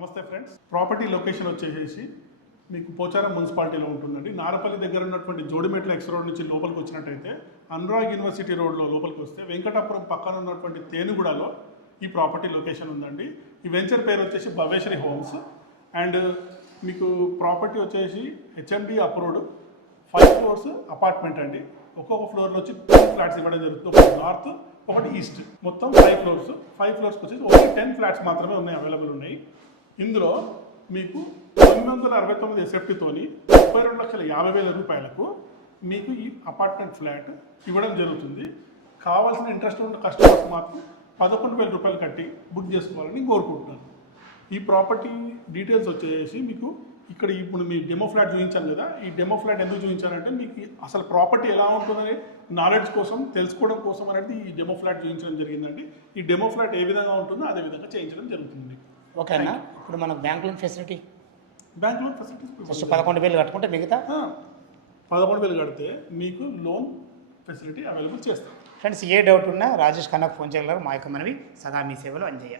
నమస్తే friends. Property location వచ్చేసి మీకు పోచారం మున్సిపాలిటీలో ఉంటుందండి. నారపల్లి దగ్గర ఉన్నటువంటి జోడిమెట్ల ఎక్స్ రోడ్ నుంచి లోపలికి వచ్చినట్టయితే అనురాగ్ యూనివర్సిటీ రోడ్లో లోపలికి వస్తే వెంకటాపురం పక్కన ఉన్నటువంటి తేనుగూడలో ఈ ప్రాపర్టీ లొకేషన్ ఉందండి. ఈ వెంచర్ పేరు వచ్చేసి భవేశ్వరి హోమ్స్. అండ్ మీకు ప్రాపర్టీ వచ్చేసి హెచ్ఎండి అప్రూవ్డ్ 5 floors అపార్ట్మెంట్ అండి. ఒక్కొక్క ఫ్లోర్లో వచ్చి 2 ఫ్లాట్స్ ఇవ్వడం జరుగుతుంది. ఒకటి నార్త్, ఒకటి ఈస్ట్, మొత్తం 5 floors. 5 floors వచ్చేసి ఓన్లీ 10 ఫ్లాట్స్ మాత్రమే ఉన్నాయి, అవైలబుల్ ఉన్నాయి. ఇందులో మీకు 969 ఎస్ఎఫ్టీతోని 32,50,000 రూపాయలకు మీకు ఈ అపార్ట్మెంట్ ఫ్లాట్ ఇవ్వడం జరుగుతుంది. కావాల్సిన ఇంట్రెస్ట్ ఉన్న కస్టమర్స్ మాత్రం 11,000 రూపాయలు కట్టి బుక్ చేసుకోవాలని కోరుకుంటున్నాను. ఈ ప్రాపర్టీ డీటెయిల్స్ వచ్చేసి మీకు ఇక్కడ ఇప్పుడు మీ డెమో ఫ్లాట్ చూపించాను కదా. ఈ డెమో ఫ్లాట్ ఎందుకు చూపించానంటే మీకు అసలు ప్రాపర్టీ ఎలా ఉంటుందని నాలెడ్జ్ కోసం, తెలుసుకోవడం కోసం అనేది ఈ డెమో ఫ్లాట్ చూపించడం జరిగిందండి. ఈ డెమో ఫ్లాట్ ఏ విధంగా ఉంటుందో అదే విధంగా చేయించడం జరుగుతుంది. ఓకేనా. ఇప్పుడు మనకు bank loan facility, bank loan facilities first 11,000 కట్టుకుంటే మిగతా 11,000 కడితే మీకు లోన్ ఫెసిలిటీ అవైలబుల్ చేస్తాం. ఫ్రెండ్స్, ఏ డౌట్ ఉన్నా రాజేష్ ఖన్నాకు ఫోన్ చేయగలరు. మా యొక్క మనవి సదా మీ సేవలో అంజయ్య.